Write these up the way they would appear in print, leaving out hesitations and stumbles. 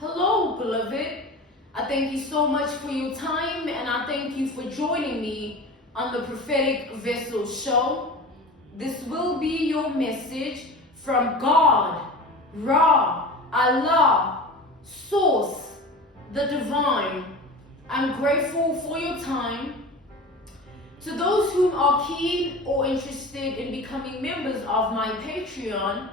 Hello, beloved. I thank you so much for your time, and I thank you for joining me on the Prophetic Vessel Show. This will be your message from God, Ra, Allah, Source, the Divine. I'm grateful for your time. To those who are keen or interested in becoming members of my Patreon,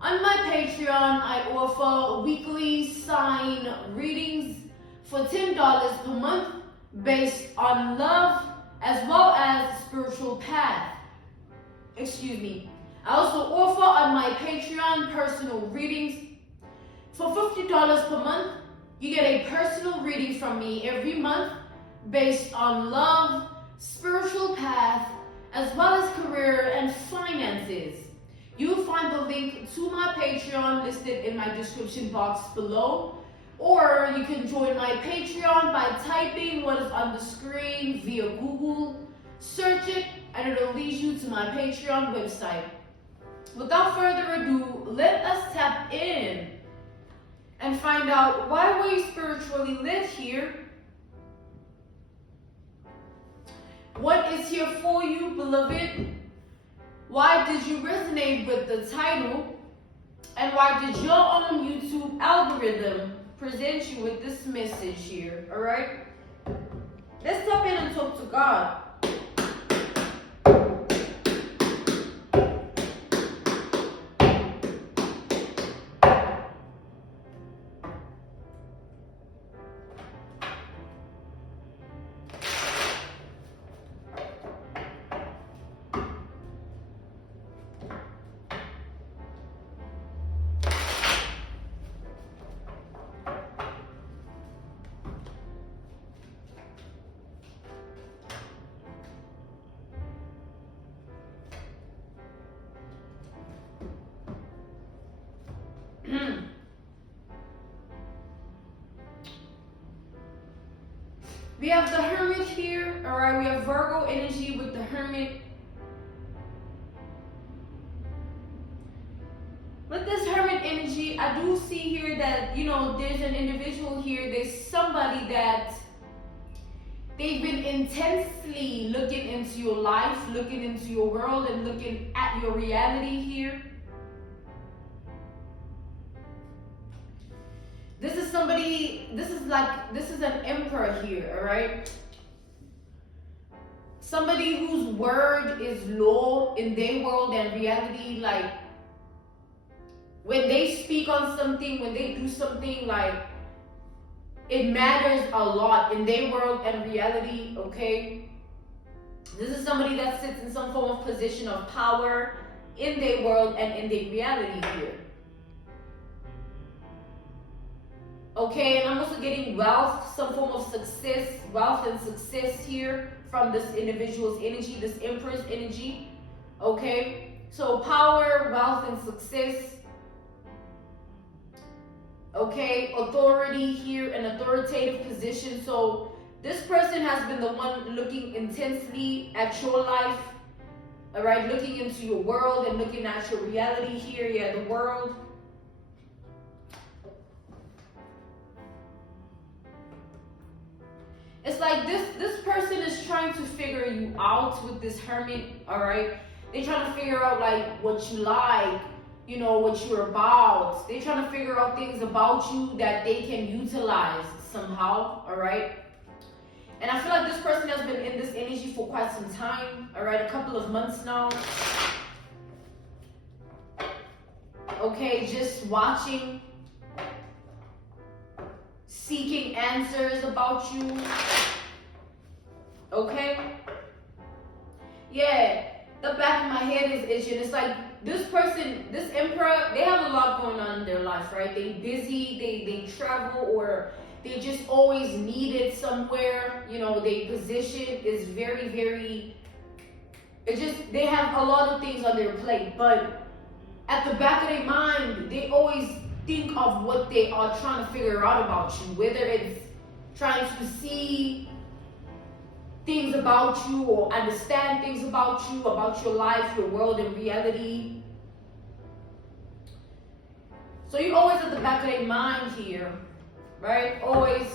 on my Patreon, I offer weekly sign readings for $10 per month based on love as well as spiritual path. I also offer on my Patreon personal readings. For $50 per month, you get a personal reading from me every month based on love, spiritual path, as well as career and finances. You'll find the link to my Patreon listed in my description box below, or you can join my Patreon by typing what is on the screen via Google, search it, and it'll lead you to my Patreon website. Without further ado, let us tap in and find out why we spiritually live here. What is here for you, beloved? Why did you resonate with the title? And why did your own YouTube algorithm present you with this message here? Alright? Let's tap in and talk to God. We have the Hermit here, alright? We have Virgo energy with the Hermit. With this Hermit energy, I do see here that, there's an individual here, there's somebody that they've been intensely looking into your life, looking into your world, and looking at your reality here. This is somebody, this is an emperor here, all right? Somebody whose word is law in their world and reality, like when they speak on something, when they do something, like it matters a lot in their world and reality, okay? This is somebody that sits in some form of position of power in their world and in their reality here. Okay, and I'm also getting wealth, some form of success, wealth and success here from this individual's energy, this emperor's energy. Okay, so power, wealth, and success. Okay, authority here, an authoritative position. So this person has been the one looking intensely at your life, all right, looking into your world and looking at your reality here, yeah, the world. It's like this person is trying to figure you out with this Hermit, all right? They're trying to figure out like what you like, what you're about. They're trying to figure out things about you that they can utilize somehow, all right? And I feel like this person has been in this energy for quite some time, all right? A couple of months now. Okay, just watching, seeking answers about you. Okay? Yeah, the back of my head is itching. It's like this person, this emperor, they have a lot going on in their life, right? They busy, they travel, or they just always needed somewhere. Their position is very, very, they have a lot of things on their plate, but at the back of their mind, they always think of what they are trying to figure out about you, whether it's trying to see things about you or understand things about you, about your life, your world, and reality. So you're always at the back of their mind here. right? Always.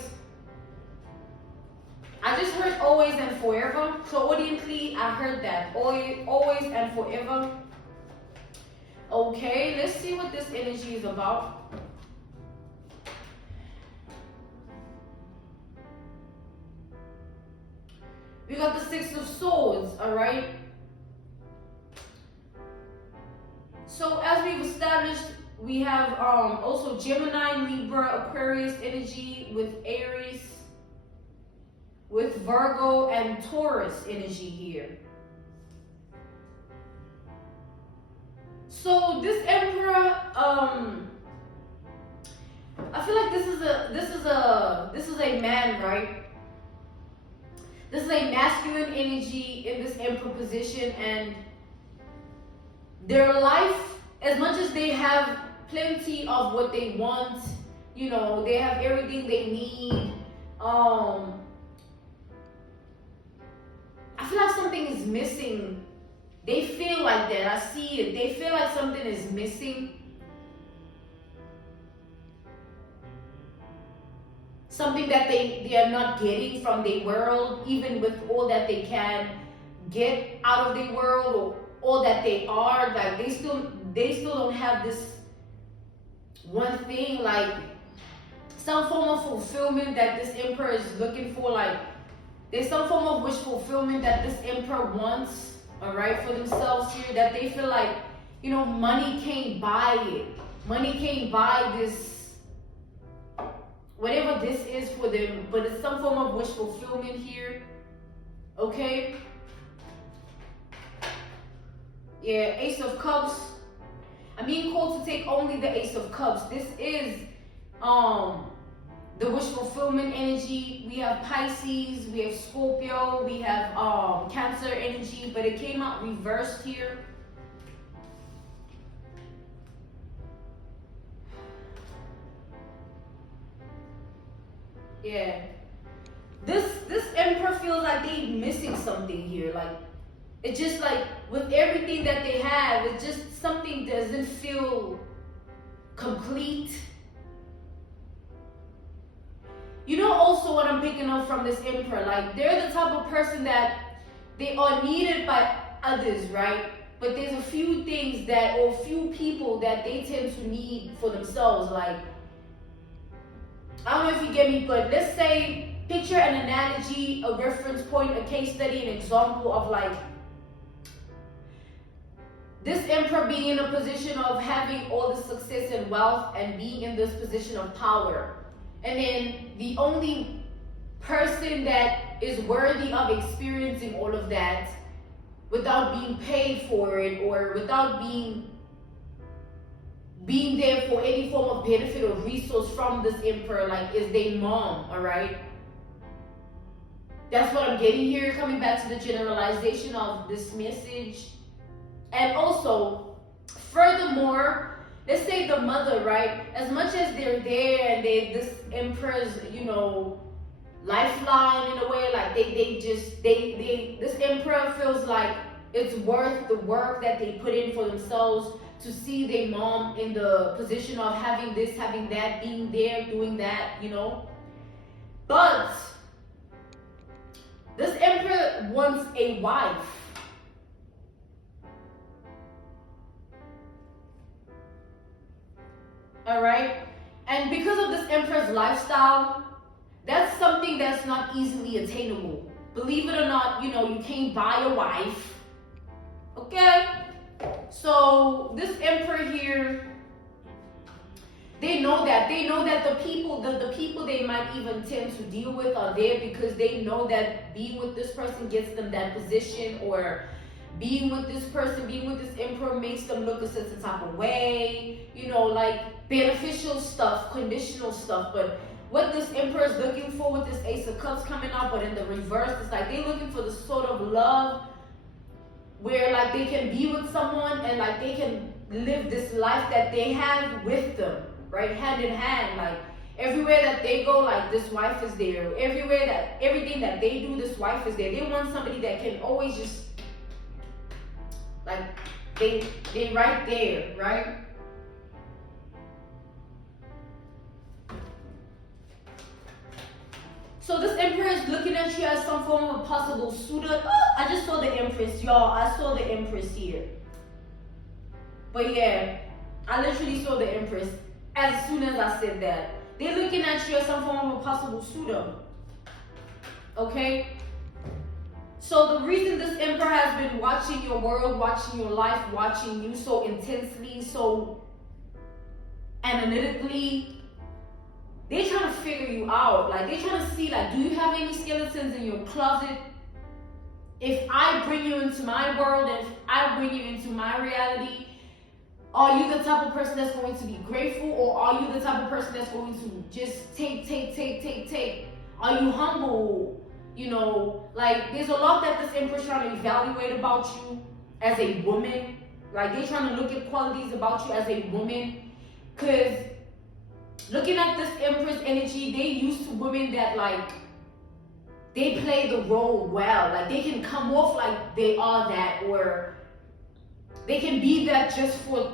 I just heard always and forever. So audiently, I heard that. Always and forever. Okay, let's see what this energy is about. We got the Six of Swords, all right? So as we've established, we have also Gemini, Libra, Aquarius energy with Aries, with Virgo and Taurus energy here. So this Emperor, I feel like this is a man, right? This is a masculine energy in this Emperor position, and their life, as much as they have plenty of what they want, you know, they have everything they need. I feel like something is missing. They feel like that. I see it. They feel like something is missing. Something that they are not getting from their world, even with all that they can get out of their world, or all that they are. Like they still don't have this one thing, like some form of fulfillment that this Emperor is looking for. Like there's some form of wish fulfillment that this Emperor wants, all right, for themselves here, that they feel like, you know, money can't buy it. Money can't buy this, whatever this is for them, but it's some form of wish fulfillment here, okay? Yeah, Ace of Cups. I'm being called to take only the Ace of Cups. This is the wish fulfillment energy. We have Pisces, we have Scorpio, we have Cancer energy, but it came out reversed here. Yeah. This Emperor feels like they missing something here. Like it's just like with everything that they have, it's just something doesn't feel complete. You know, also what I'm picking up from this Emperor, like they're the type of person that they are needed by others, right? But there's a few things that, or few people that they tend to need for themselves. Like, I don't know if you get me, but let's say, picture an analogy, a reference point, a case study, an example of like this Emperor being in a position of having all the success and wealth and being in this position of power. And then the only person that is worthy of experiencing all of that without being paid for it, or without being there for any form of benefit or resource from this Emperor, like, is their mom, all right? That's what I'm getting here, coming back to the generalization of this message. And also, furthermore, let's say the mother, right? As much as they're there and this Emperor's, you know, lifeline in a way, like this Emperor feels like it's worth the work that they put in for themselves to see their mom in the position of having this, having that, being there, doing that, you know. But this Emperor wants a wife. All right, and because of this Emperor's lifestyle, that's something that's not easily attainable. Believe it or not, you know, you can't buy a wife. Okay, so this Emperor here, they know that the people they might even tend to deal with are there because they know that being with this person gets them that position, or being with this person, being with this Emperor makes them look a certain type of way, you know, like beneficial stuff, conditional stuff. But what this Emperor is looking for with this Ace of Cups coming out, but in the reverse, it's like they're looking for the sort of love where like they can be with someone and like they can live this life that they have with them, right? Hand in hand, like everywhere that they go, like this wife is there. Everything that they do, this wife is there. They want somebody that can always just, like, they right there, right? So this emperor is looking at you as some form of a possible suitor. Oh, I just saw the empress, y'all. I saw the empress here. But yeah, I literally saw the empress as soon as I said that. They're looking at you as some form of a possible suitor. Okay? So the reason this emperor has been watching your world, watching your life, watching you so intensely, so analytically, they're trying to figure you out. Like, they're trying to see, like, do you have any skeletons in your closet? If I bring you into my world, if I bring you into my reality, are you the type of person that's going to be grateful, or are you the type of person that's going to just take? Are you humble? You know, like, there's a lot that this emperor's trying to evaluate about you as a woman. Like, they're trying to look at qualities about you as a woman. Because looking at this empress energy, they used to women that, like, they play the role well. Like, they can come off like they are that, or they can be that just for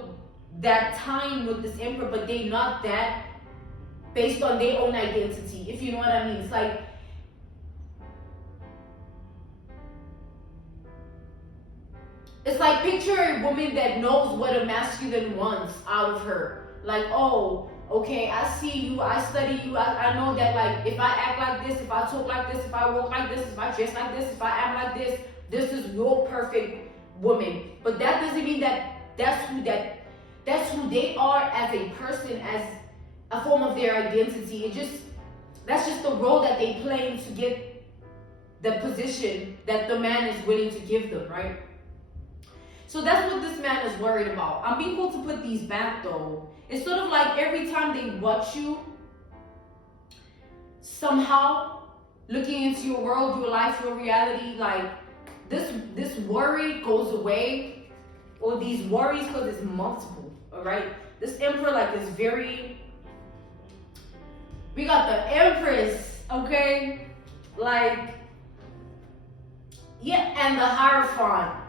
that time with this emperor, but they not that based on their own identity, if you know what I mean. It's like picture a woman that knows what a masculine wants out of her. Like, oh, okay, I see you, I study you, I know that, like, if I act like this, if I talk like this, if I walk like this, if I dress like this, if I act like this, this is your perfect woman. But that doesn't mean that that's who they are as a person, as a form of their identity. That's just the role that they play to get the position that the man is willing to give them, right? So that's what this man is worried about. I'm being told to put these back though. It's sort of like every time they watch you, somehow looking into your world, your life, your reality, like this worry goes away, or these worries, because it's multiple, all right? This emperor, like, is very, we got the empress, okay? Like, yeah, and the Hierophant.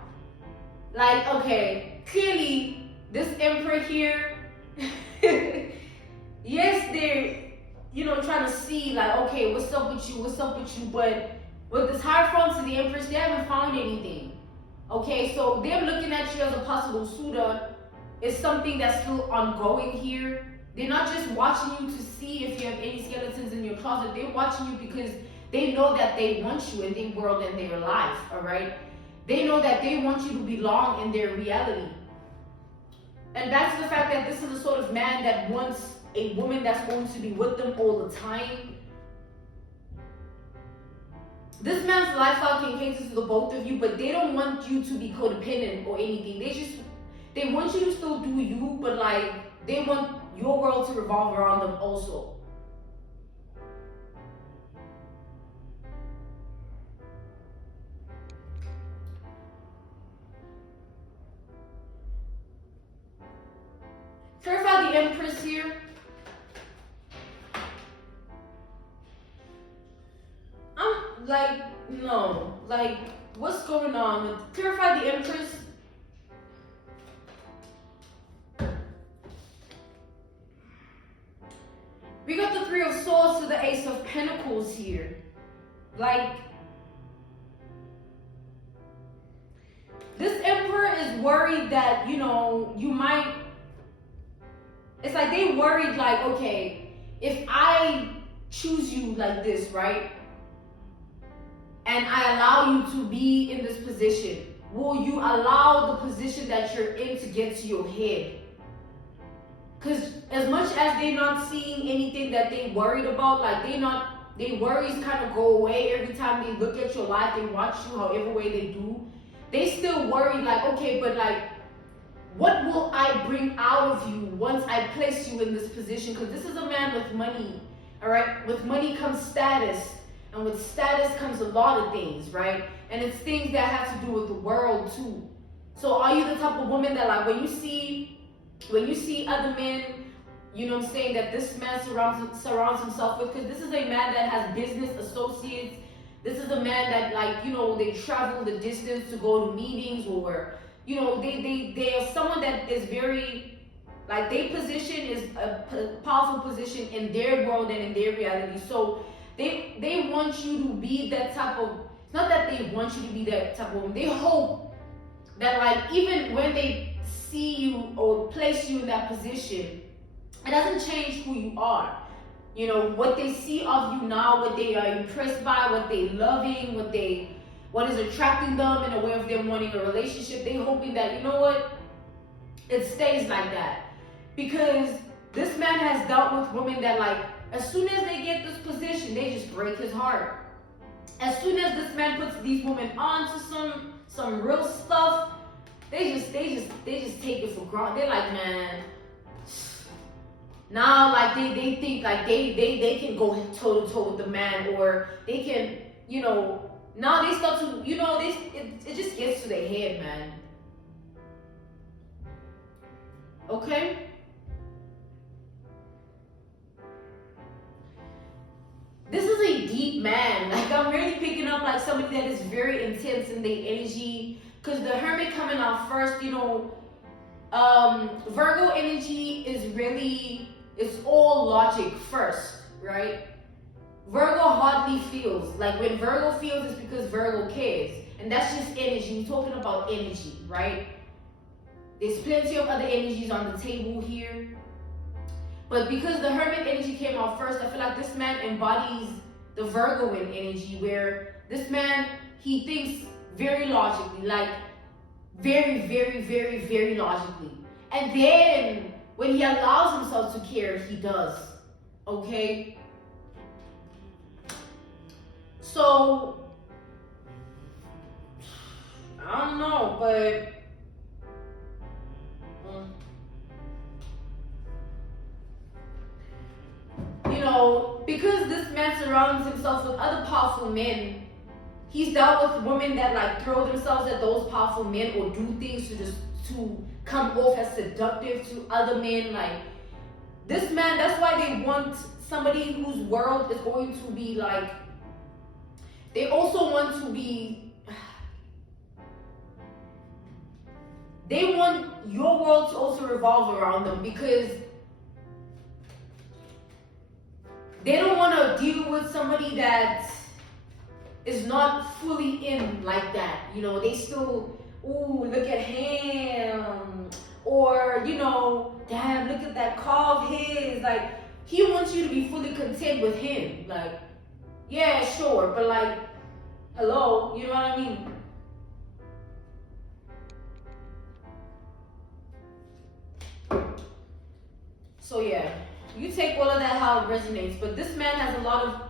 Like, okay, clearly this emperor here, yes, they're, trying to see, like, okay, what's up with you, but with this Hierophant to the empress, they haven't found anything. Okay, so them looking at you as a possible suitor is something that's still ongoing here. They're not just watching you to see if you have any skeletons in your closet. They're watching you because they know that they want you in their world and their life, all right? They know that they want you to belong in their reality. And that's the fact that this is the sort of man that wants a woman that's going to be with them all the time. This man's lifestyle can cater to the both of you, but they don't want you to be codependent or anything. They want you to still do you, but, like, they want your world to revolve around them also. Clarify the empress here. I'm like, no, like, what's going on? Clarify the empress. We got the Three of Swords to the Ace of Pentacles here. Like, this emperor is worried that, you might, it's like they worried, like, okay, if I choose you like this, right? And I allow you to be in this position, will you allow the position that you're in to get to your head? Because as much as they're not seeing anything that they worried about, like, their worries kind of go away every time they look at your life, they watch you however way they do. They still worry, like, okay, but, like, what will I bring out of you once I place you in this position? Because this is a man with money, all right? With money comes status, and with status comes a lot of things, right? And it's things that have to do with the world too. So are you the type of woman that, like, when you see other men, that this man surrounds himself with, because this is a man that has business associates. This is a man that, like, they travel the distance to go to meetings, or they are someone that is very, like, their position is a powerful position in their world and in their reality. So they want you to be that type of, it's not that they want you to be that type of woman. They hope that like even when they see you or place you in that position, it doesn't change who you are. You know, what they see of you now, what they are impressed by, what they loving, what is attracting them in a way of them wanting a relationship. They hoping that, you know what, it stays like that. Because this man has dealt with women that like, as soon as they get this position, they just break his heart. As soon as this man puts these women on to some real stuff, they just take it for granted. They're like, man, now like they think like they can go toe to toe with the man, or they can, you know, now they start to, you know, it just gets to their head, man. Okay? This is a deep man. Like, I'm really picking up like somebody that is very intense in their energy. Because the Hermit coming out first, you know, Virgo energy is really, it's all logic first, right? Virgo hardly feels. Like, when Virgo feels, it's because Virgo cares. And that's just energy. We're talking about energy, right? There's plenty of other energies on the table here. But because the Hermit energy came out first, I feel like this man embodies the Virgoan energy, where this man, he thinks very logically, like very, very, very, very logically. And then when he allows himself to care, he does. Okay? So, I don't know, but you know, because this man surrounds himself with other powerful men, he's dealt with women that like throw themselves at those powerful men or do things to come off as seductive to other men. Like, this man, that's why they want somebody whose world is going to be like, they also want to be, they want your world to also revolve around them, because they don't want to deal with somebody that is not fully in like that. You know, they still, ooh, look at him. Or, you know, damn, look at that car of his. Like, he wants you to be fully content with him. Like, yeah, sure, but like, hello, you know what I mean? So yeah, you take all of that how it resonates. But this man has a lot of,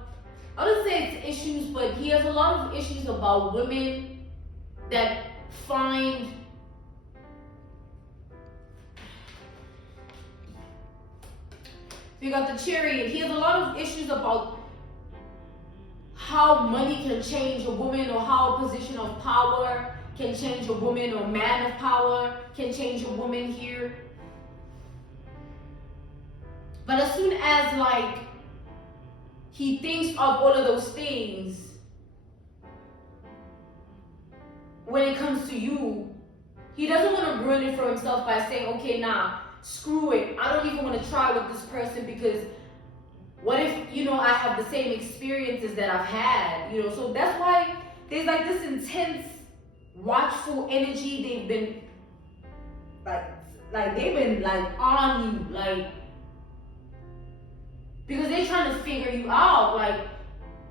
I wouldn't say it's issues, but he has a lot of issues about women that find you got the Chariot. He has a lot of issues about how money can change a woman, or how a position of power can change a woman, or man of power can change a woman here. But as soon as like he thinks of all of those things, when it comes to you, he doesn't want to ruin it for himself by saying, okay, nah, screw it. I don't even want to try with this person, because what if, you know, I have the same experiences that I've had, you know? So that's why there's like this intense, watchful energy. They've been like on you, like, because they're trying to figure you out. Like,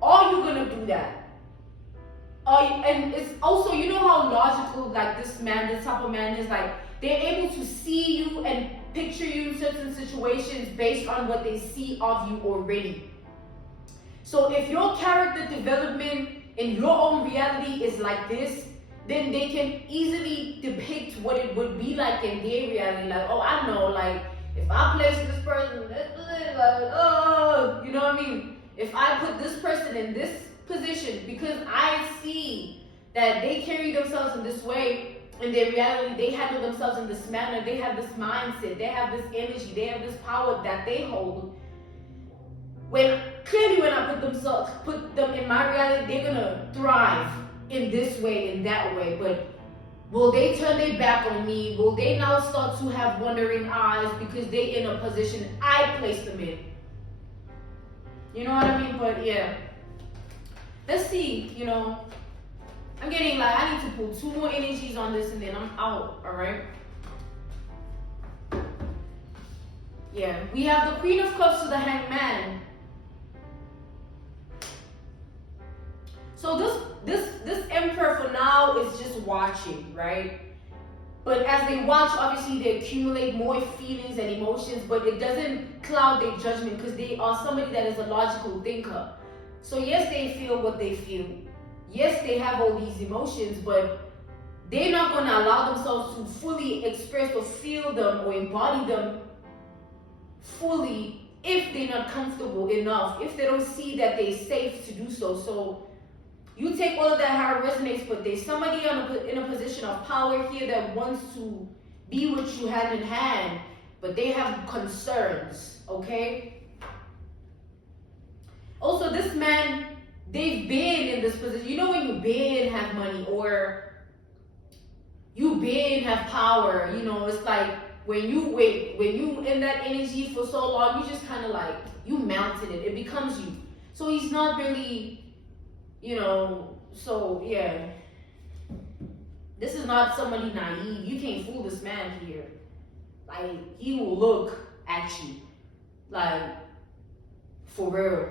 are you gonna do that? And it's also, you know how logical like this type of man is. Like, they're able to see you and picture you in certain situations based on what they see of you already. So if your character development in your own reality is like this, then they can easily depict what it would be like in their reality. Like, oh, I know, like, if I place this person, like, oh, you know what I mean? If I put this person in this position, because I see that they carry themselves in this way, in their reality, they handle themselves in this manner, they have this mindset, they have this energy, they have this power that they hold. When I put them in my reality, they're gonna thrive in this way, in that way. But will they turn their back on me? Will they now start to have wandering eyes because they're in a position I placed them in? You know what I mean? But yeah. let's see, you know, I'm getting like, I need to pull 2 more energies on this and then I'm out, all right? Yeah, we have the Queen of Cups to the Hangman. So this Emperor for now is just watching, right? But as they watch, obviously they accumulate more feelings and emotions, but it doesn't cloud their judgment because they are somebody that is a logical thinker. So yes, they feel what they feel. Yes, they have all these emotions, but they're not going to allow themselves to fully express or feel them or embody them fully if they're not comfortable enough, if they don't see that they're safe to do so. So you take all of that how it resonates, but there's somebody in a position of power here that wants to be with you hand in hand, but they have concerns, okay? Also, this man, they've been in this position. You know when you been have money or you been have power, you know, it's like when you in that energy for so long, you just kind of like, you mounted it. It becomes you. So he's not really, you know, so yeah. This is not somebody naive. You can't fool this man here. Like, he will look at you. Like, for real.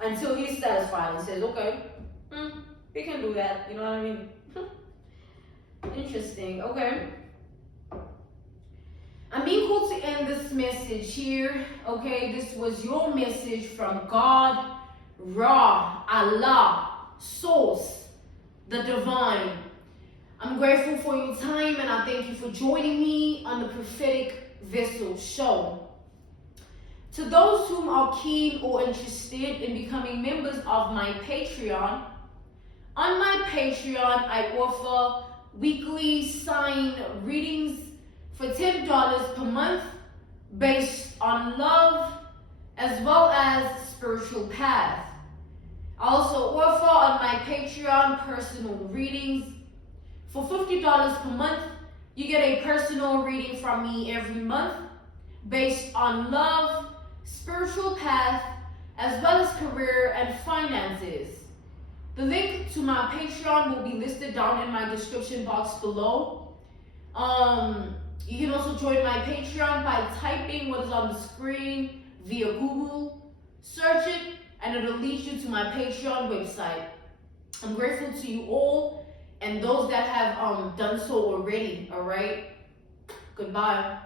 Until he's satisfied and says, okay, he can do that. You know what I mean? Interesting. Okay. I'm being called to end this message here. Okay, this was your message from God, Ra, Allah, Source, the Divine. I'm grateful for your time and I thank you for joining me on the Prophetic Vessel Show. To those whom are keen or interested in becoming members of my Patreon, on my Patreon I offer weekly sign readings for $10 per month based on love as well as spiritual path. I also offer on my Patreon personal readings. For $50 per month, you get a personal reading from me every month based on love, spiritual path, as well as career and finances. The link to my Patreon will be listed down in my description box below. You can also join my Patreon by typing what is on the screen via Google, search it, and it'll lead you to my Patreon website. I'm grateful to you all and those that have done so already, all right? Goodbye.